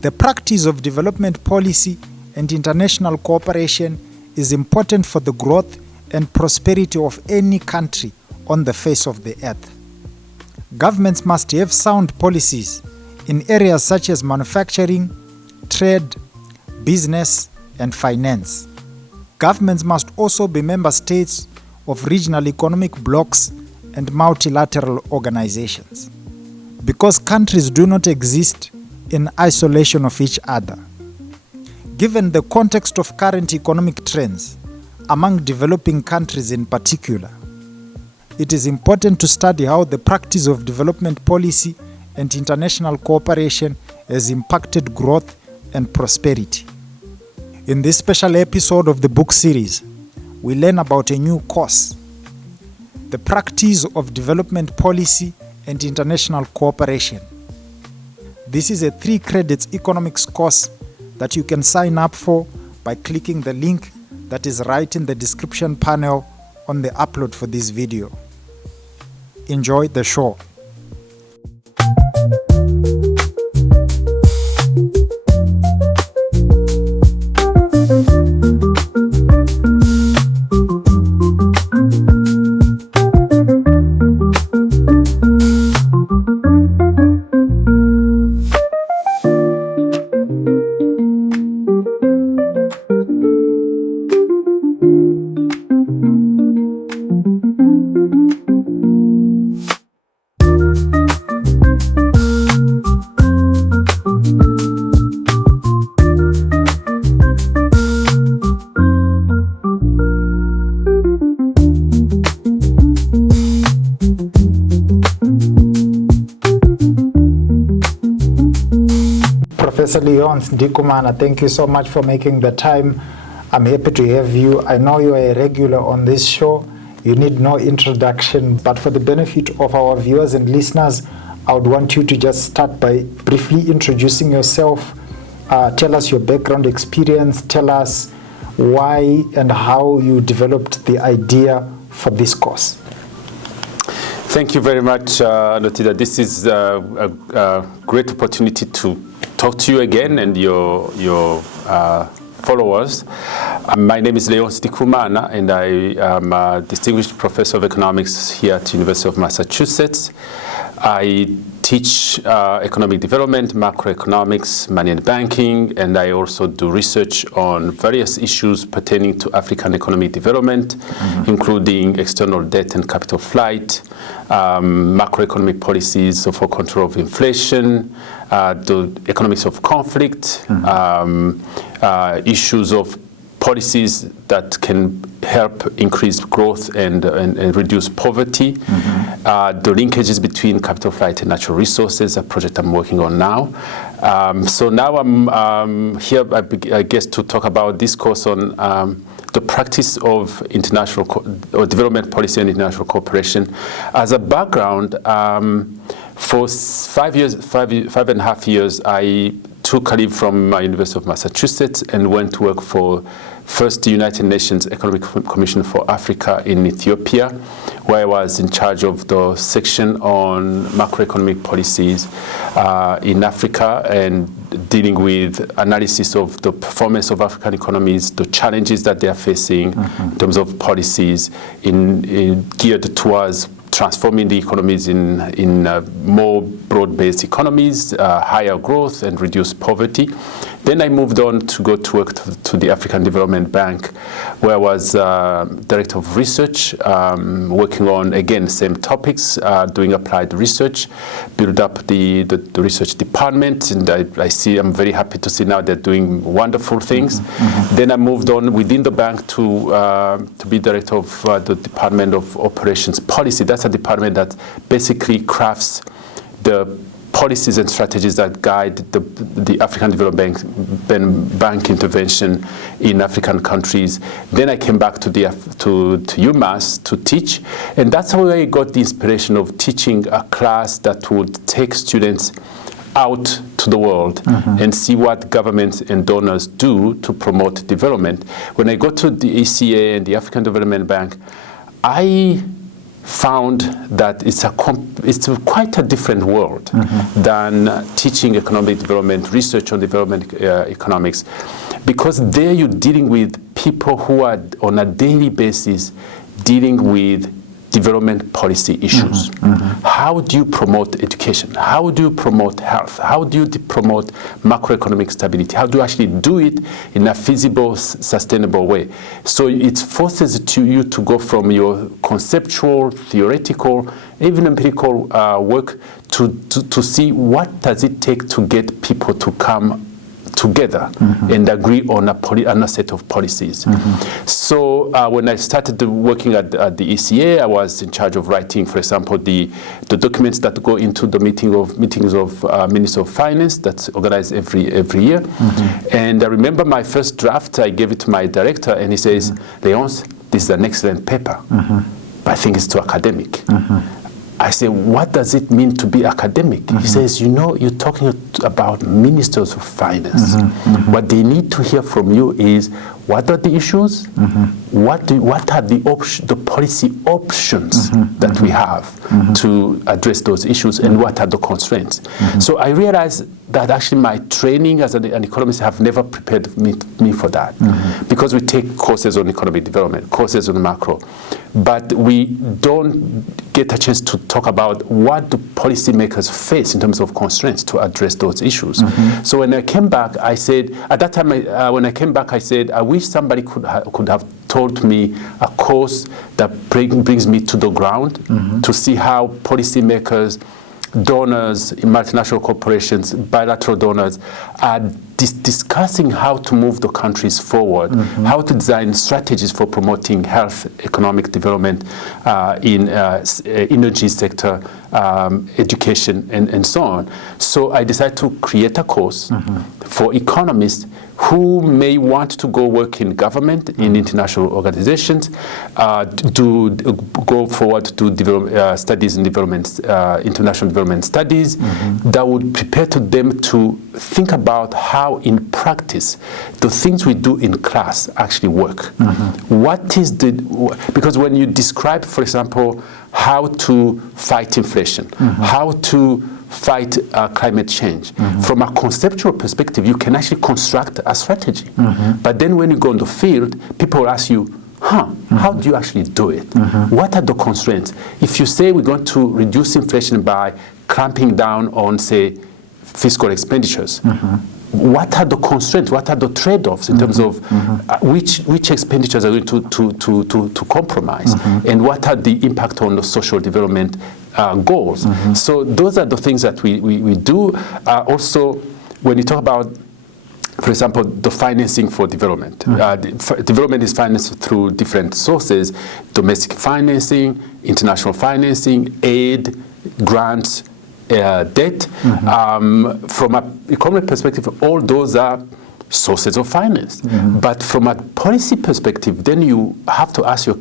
The practice of development policy and international cooperation is important for the growth and prosperity of any country on the face of the earth. Governments must have sound policies in areas such as manufacturing, trade, business, and finance. Governments must also be member states of regional economic blocs and multilateral organizations, because countries do not exist in isolation of each other. Given the context of current economic trends among developing countries in particular, it is important to study how the practice of development policy and international cooperation has impacted growth and prosperity. In this special episode of the book series, we learn about a new course, the practice of development policy and international cooperation. This is a 3 credits economics course that you can sign up for by clicking the link that is right in the description panel on the upload for this video. Enjoy the show. Professor Leonce Ndikumana, thank you so much for making the time. I'm happy to have you. I know you are a regular on this show. You need no introduction, but for the benefit of our viewers and listeners, I would want you to just start by briefly introducing yourself. Tell us your background experience. Tell us why and how you developed the idea for this course. Thank you very much, Anotida. This is a great opportunity to talk to you again and your followers. My name is Leonce Ndikumana, and I am a distinguished professor of economics here at University of Massachusetts. I teach economic development, macroeconomics, money and banking, and I also do research on various issues pertaining to African economic development, including external debt and capital flight, macroeconomic policies for control of inflation, the economics of conflict, issues of policies that can help increase growth and reduce poverty, the linkages between capital flight and natural resources, a project I'm working on now. So now I'm here, I guess, to talk about this course on the practice of international or development policy and international cooperation. As a background, for 5 and a half years, I took a leave from University of Massachusetts and went to work for first the United Nations Economic Commission for Africa in Ethiopia, where I was in charge of the section on macroeconomic policies in Africa and dealing with analysis of the performance of African economies, the challenges that they are facing in terms of policies geared towards transforming the economies in more broad-based economies, higher growth, and reduce poverty. Then I moved on to go to work to the African Development Bank, where I was director of research, working on, again, same topics, doing applied research, build up the research department, and I'm very happy to see now they're doing wonderful things. Then I moved on within the bank to be director of the Department of Operations Policy. That's a department that basically crafts the policies and strategies that guide the African Development Bank intervention in African countries. Then I came back to UMass to teach, and that's how I got the inspiration of teaching a class that would take students out to the world and see what governments and donors do to promote development. When I got to the ECA and the African Development Bank, I found that it's quite a different world than teaching economic development, research on development economics, because there you're dealing with people who are on a daily basis dealing with development policy issues. How do you promote education? How do you promote health? How do you promote macroeconomic stability? How do you actually do it in a feasible, sustainable way? So it forces you to go from your conceptual, theoretical, even empirical work to see what does it take to get people to come together and agree on a set of policies. So when I started working at the ECA, I was in charge of writing, for example, the documents that go into the meetings of Ministers of Finance that's organized every year. And I remember my first draft, I gave it to my director, and he says, Leonce, this is an excellent paper, but I think it's too academic. I say, what does it mean to be academic? He says, you know, you're talking about ministers of finance. What they need to hear from you is, what are the issues? What are the policy options that we have to address those issues, and what are the constraints? So I realized that actually my training as an economist have never prepared me for that, because we take courses on economic development, courses on macro, but we don't get a chance to talk about what the policymakers face in terms of constraints to address those issues. So when I came back, I said, at that time, when I came back, I said, I wish somebody could have taught me a course that brings me to the ground to see how policymakers, donors, multinational corporations, bilateral donors are discussing how to move the countries forward, how to design strategies for promoting health, economic development in energy sector, education, and so on. So I decided to create a course for economists who may want to go work in government, in international organizations, to go forward to develop, studies in development, international development studies, that would prepare to them to think about how in practice the things we do in class actually work. What is because when you describe, for example, how to fight inflation, how to fight climate change. From a conceptual perspective, you can actually construct a strategy. But then when you go on the field, people will ask you, how do you actually do it? What are the constraints? If you say we're going to reduce inflation by clamping down on, say, fiscal expenditures, what are the constraints? What are the trade-offs in terms of which expenditures are going to compromise? And what are the impact on the social development goals? So those are the things that we do. Also, when you talk about, for example, the financing for development. Development is financed through different sources: domestic financing, international financing, aid, grants, debt. From an economic perspective, all those are sources of finance. But from a policy perspective, then you have to ask the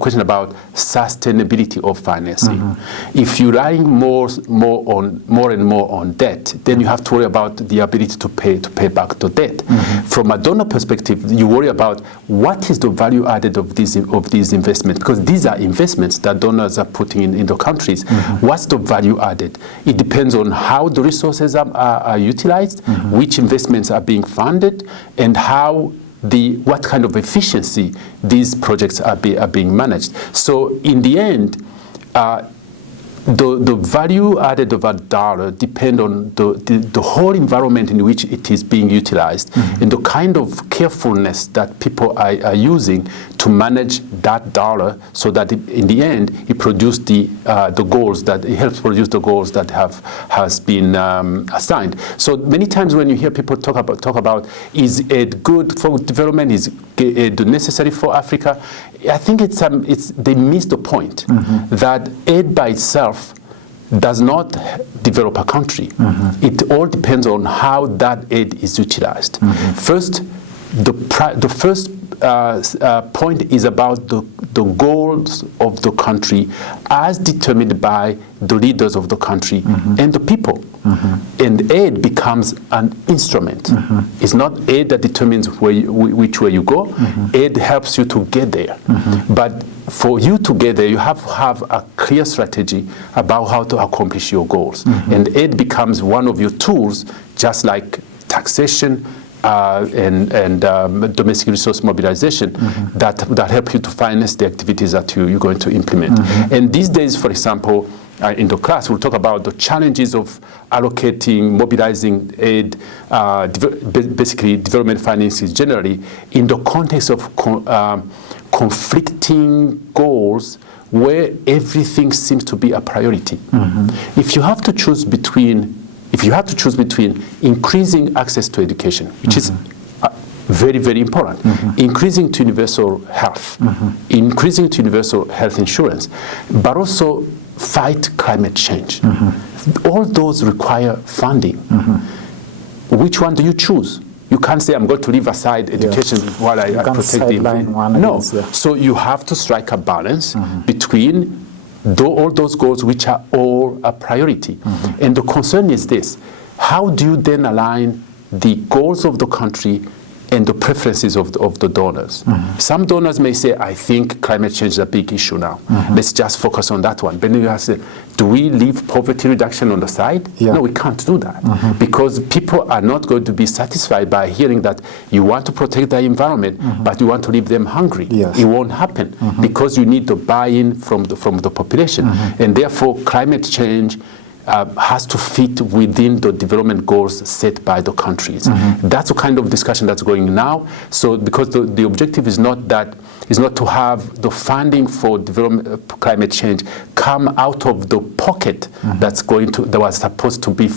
question about sustainability of financing. If you're relying more and more on debt, then you have to worry about the ability to pay back the debt. From a donor perspective, you worry about what is the value added of these investments, because these are investments that donors are putting in the countries. What's the value added? It depends on how the resources are utilized, which investments are being funded, and what kind of efficiency these projects are being managed. So in the end, the value added of a dollar depends on the whole environment in which it is being utilized, and the kind of carefulness that people are using to manage that dollar, so that in the end it produces the goals that it helps produce the goals that has been assigned. So many times when you hear people talk about is aid good for development, is aid necessary for Africa, I think they miss the point that aid by itself does not develop a country. It all depends on how that aid is utilized. First, the first point is about the goals of the country as determined by the leaders of the country and the people. And aid becomes an instrument. It's not aid that determines which way you go. Aid helps you to get there. But for you to get there, you have to have a clear strategy about how to accomplish your goals. And aid becomes one of your tools, just like taxation and domestic resource mobilization that help you to finance the activities that you're going to implement. And these days, for example, in the class, we'll talk about the challenges of allocating, mobilizing aid, basically development finances generally, in the context of conflicting goals where everything seems to be a priority. If you have to choose between increasing access to education, which is very, very important, increasing to universal health, increasing to universal health insurance, but also fight climate change. All those require funding. Which one do you choose? You can't say, I'm going to leave aside education while I protect the environment. No. So you have to strike a balance between all those goals, which are all a priority. And the concern is this: how do you then align the goals of the country and the preferences of the donors? Some donors may say, I think climate change is a big issue now. Let's just focus on that one. But then you have to say, do we leave poverty reduction on the side? No, we can't do that. Because people are not going to be satisfied by hearing that you want to protect the environment, but you want to leave them hungry. It won't happen because you need the buy-in from the population. And therefore, climate change has to fit within the development goals set by the countries. That's the kind of discussion that's going now. So because the objective is not to have the funding for development climate change come out of the pocket that was supposed to be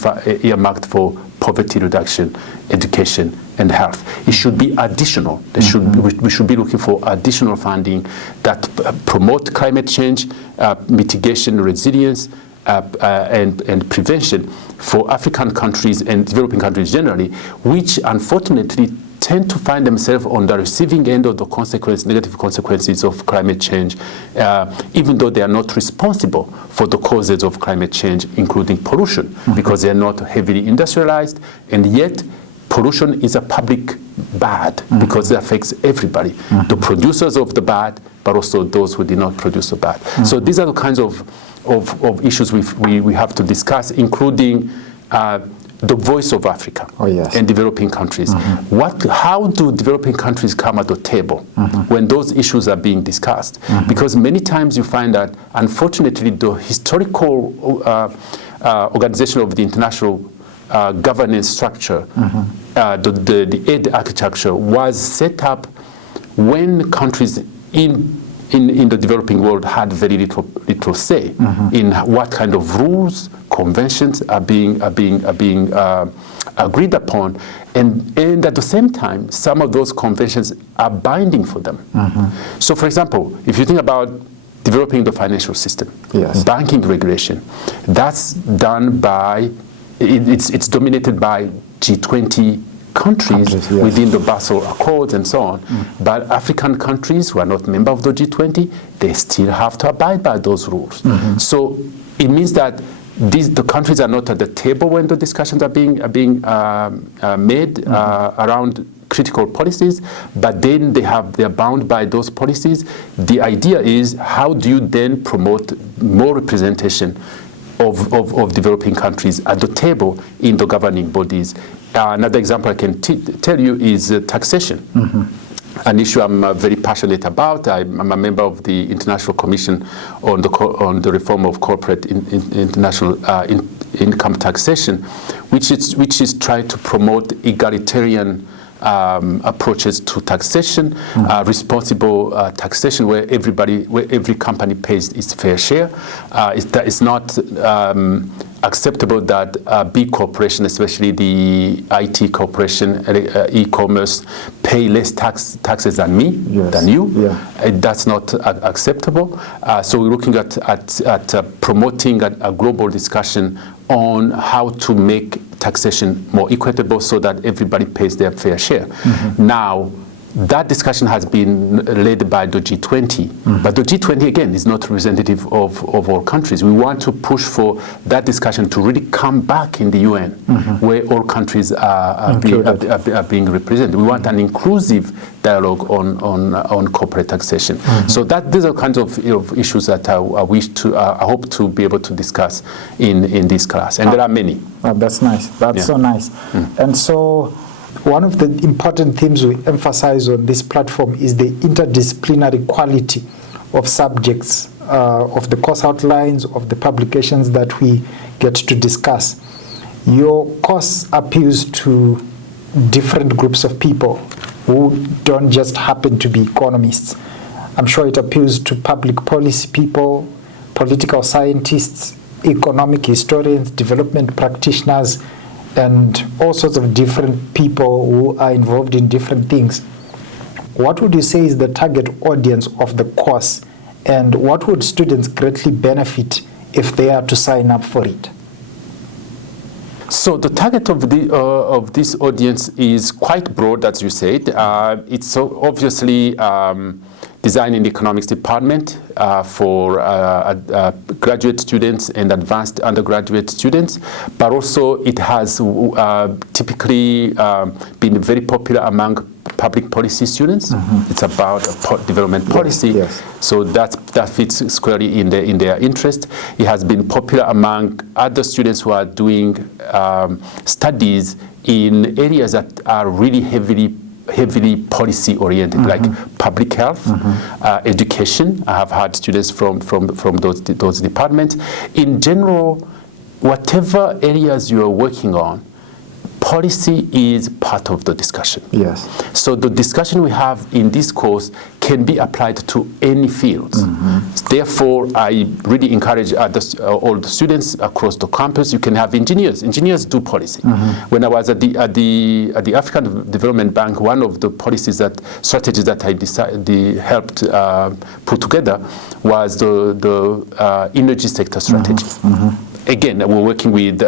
earmarked for poverty reduction, education, and health. It should be additional. We should be looking for additional funding that promote climate change, mitigation, resilience, and prevention for African countries and developing countries generally, which unfortunately tend to find themselves on the receiving end of the negative consequences of climate change, even though they are not responsible for the causes of climate change, including pollution, because they are not heavily industrialized, and yet pollution is a public bad because it affects everybody, the producers of the bad, but also those who did not produce the bad. So these are the kinds of issues we have to discuss, including the voice of Africa and developing countries. How do developing countries come at the table when those issues are being discussed? Because many times you find that, unfortunately, the historical organization of the international governance structure, the aid architecture, was set up when countries in the developing world had very little say in what kind of rules, conventions are being agreed upon, and at the same time, some of those conventions are binding for them. So, for example, if you think about developing the financial system, banking regulation, that's done by it's dominated by G20 countries within the Basel Accords and so on. But African countries who are not members of the G20, they still have to abide by those rules. So it means that the countries are not at the table when the discussions are being made around critical policies, but then they are bound by those policies. The idea is, how do you then promote more representation of developing countries at the table in the governing bodies? Another example I can tell you is taxation, an issue I'm very passionate about. I'm a member of the International Commission on the Reform of Corporate International Income Taxation, which is trying to promote egalitarian approaches to taxation, responsible taxation, where every company pays its fair share. It's not acceptable that a big corporation, especially the IT corporation, e-commerce, pay less taxes than me, than you. That's not acceptable. So we're looking at promoting a global discussion on how to make taxation more equitable so that everybody pays their fair share. Now, That discussion has been led by the G20, but the G20 again is not representative of all countries. We want to push for that discussion to really come back in the UN, where all countries are being represented. We want an inclusive dialogue on corporate taxation. So these are kinds of issues that I hope to be able to discuss in this class, and there are many. Oh, that's nice. That's so nice. And so, one of the important themes we emphasize on this platform is the interdisciplinary quality of subjects, of the course outlines, of the publications that we get to discuss. Your course appeals to different groups of people who don't just happen to be economists. I'm sure it appeals to public policy people, political scientists, economic historians, development practitioners, and all sorts of different people who are involved in different things. What would you say is the target audience of the course, and what would students greatly benefit if they are to sign up for it? So the target of this audience is quite broad, as you said. It's so obviously designed in the economics department for graduate students and advanced undergraduate students, but also it has typically been very popular among public policy students. It's about development policy, so that fits squarely in their interest. It has been popular among other students who are doing studies in areas that are really heavily policy oriented, like public health, education. I have had students from those departments. In general, whatever areas you are working on, policy is part of the discussion. Yes. So the discussion we have in this course can be applied to any fields. Therefore, I really encourage all the students across the campus. You can have engineers. Engineers do policy. When I was at the African Development Bank, one of the strategies that I helped put together was the energy sector strategy. Again, we're working with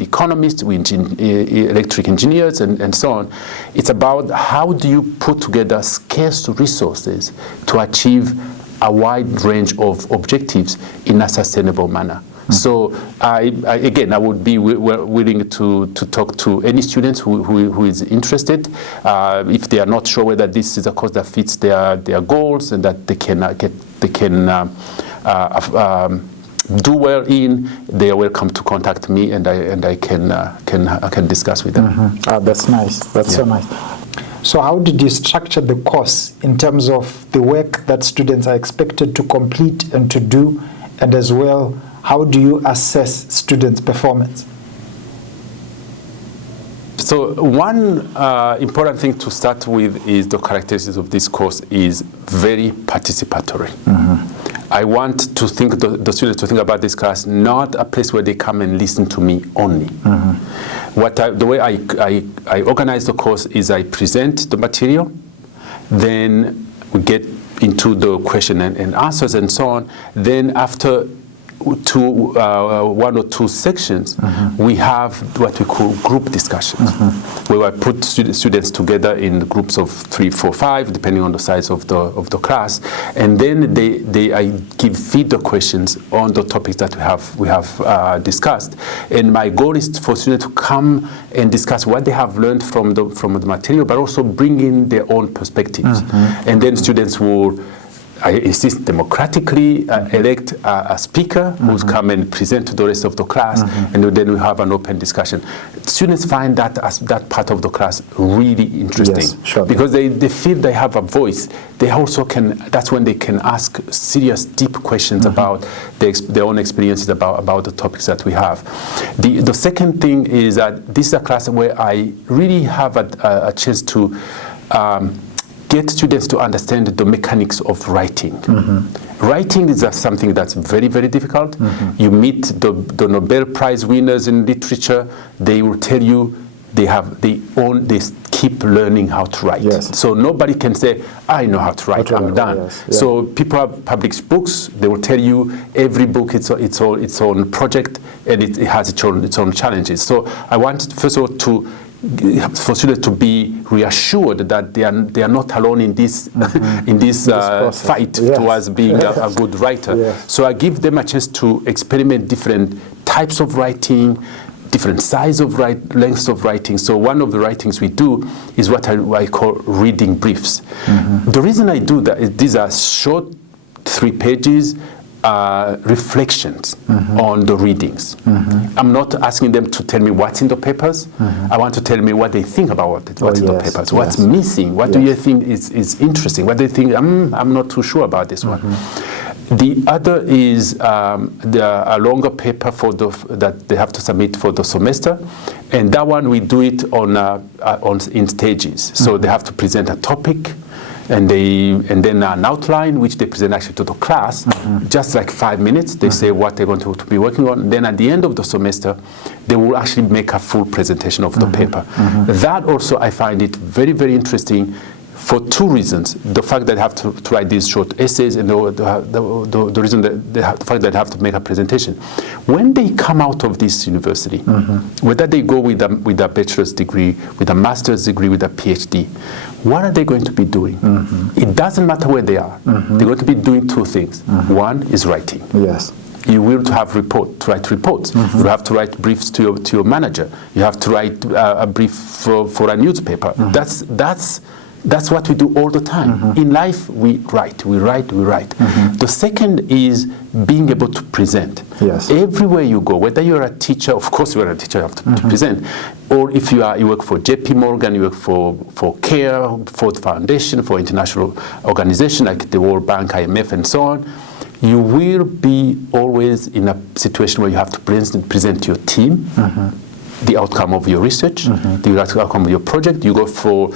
economists, with electric engineers, and so on. It's about how do you put together scarce resources to achieve a wide range of objectives in a sustainable manner. So I would be willing to talk to any student who is interested, if they are not sure whether this is a course that fits their goals and that they can do well in. They are welcome to contact me, and I can discuss with them. That's nice. That's so nice. So how did you structure the course in terms of the work that students are expected to complete and to do, and as well, how do you assess students' performance? So one important thing to start with is the characteristics of this course is very participatory. I want to think the students to think about this class not a place where they come and listen to me only. The way I organize the course is I present the material, then we get into the question and answers and so on. Then after one or two sections, we have what we call group discussions, where I put students together in groups of 3, 4, 5, depending on the size of the class, and then I feed the questions on the topics that we have discussed. And my goal is for students to come and discuss what they have learned from the material, but also bring in their own perspectives. And then students will, I insist, democratically elect a speaker who's come and present to the rest of the class, and then we have an open discussion. Students find that part of the class really interesting, because they feel they have a voice. They also can, that's when they can ask serious, deep questions about their own experiences about the topics that we have. The second thing is that this is a class where I really have a chance to get students to understand the mechanics of writing. Writing is something that's very, very difficult. You meet the Nobel Prize winners in literature, they will tell you they keep learning how to write. So nobody can say, I know how to write, I'm done. So people have published books, they will tell you every book its own project, and it has its own challenges. So I want, first of all, to for students to be reassured that they are not alone in this in this fight towards being a good writer. Yes. So I give them a chance to experiment different types of writing, different size of lengths of writing. So one of the writings we do is what I call reading briefs. The reason I do that is these are short, 3 pages, reflections on the readings. I'm not asking them to tell me what's in the papers. I want to tell me what they think about what's in the papers. What's missing? What do you think is interesting? What do you think? I'm not too sure about this one. The other is a longer paper that they have to submit for the semester, and that one we do it in stages. So they have to present a topic, and then an outline which they present actually to the class, just like 5 minutes. They say what they're going to be working on. Then at the end of the semester, they will actually make a full presentation of the paper. That also I find it very, very interesting for 2 reasons. The fact that they have to write these short essays, and the reason that the fact that they have to make a presentation. When they come out of this university, whether they go with a bachelor's degree, with a master's degree, with a PhD, what are they going to be doing? It doesn't matter where they are. They're going to be doing 2 things. One is writing. Yes. You will write reports. You have to write briefs to your manager. You have to write a brief for a newspaper. That's what we do all the time. In life, we write. The second is being able to present. Yes. Everywhere you go, whether you're a teacher, of course you're a teacher, you have to present, or if you work for JP Morgan, you work for CARE, for the foundation, for international organization like the World Bank, IMF, and so on, you will be always in a situation where you have to present your team, the outcome of your research, the outcome of your project. You go for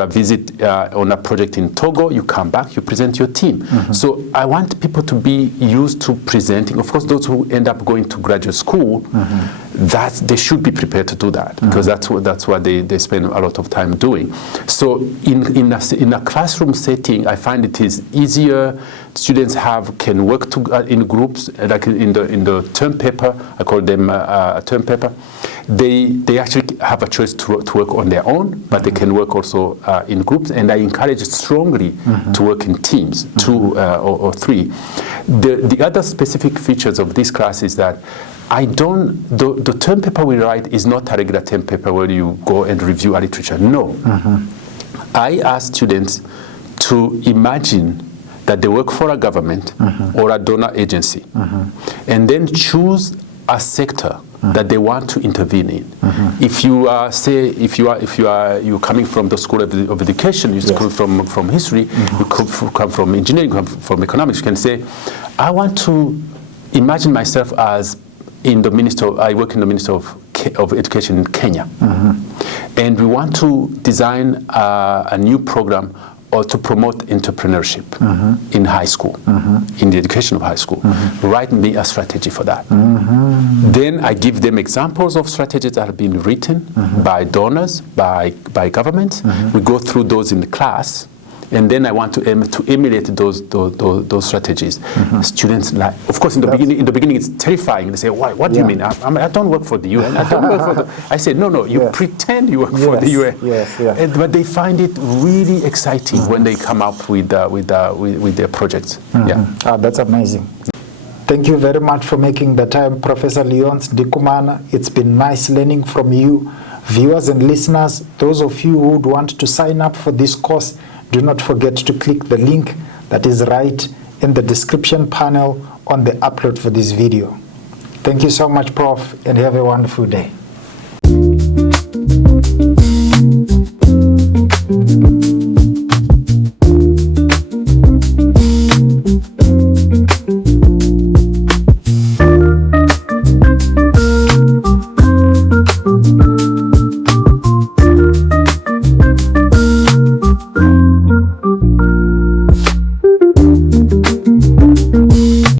a visit on a project in Togo, you come back, you present your team. So I want people to be used to presenting. Of course, those who end up going to graduate school, that they should be prepared to do that, because that's what they spend a lot of time doing. So in a classroom setting, I find it is easier. Students can work in groups, like in the term paper. I call them a term paper. They actually have a choice to work on their own, but they can work also in groups, and I encourage strongly to work in teams, 2 or 3. The other specific features of this class is that the term paper we write is not a regular term paper where you go and review a literature. No. I ask students to imagine that they work for a government or a donor agency, and then choose a sector that they want to intervene in. If you are, say, you're coming from the School of Education, you come from history, you come from engineering, come from economics, you can say, I want to imagine myself as I work in the Ministry of Education in Kenya, and we want to design a new program or to promote entrepreneurship in high school, in the education of high school. Write me a strategy for that. Then I give them examples of strategies that have been written by donors, by governments. We go through those in the class, and then I want to emulate those strategies. Students, like, of course, in the beginning it's terrifying. They say, "What do you mean? I don't work for the UN. I don't work for the." I say, "No, you pretend you work for the UN." But they find it really exciting when they come up with their projects. That's amazing. Thank you very much for making the time, Professor Leonce Ndikumana. It's been nice learning from you. Viewers and listeners, those of you who would want to sign up for this course, do not forget to click the link that is right in the description panel on the upload for this video. Thank you so much, Prof, and have a wonderful day.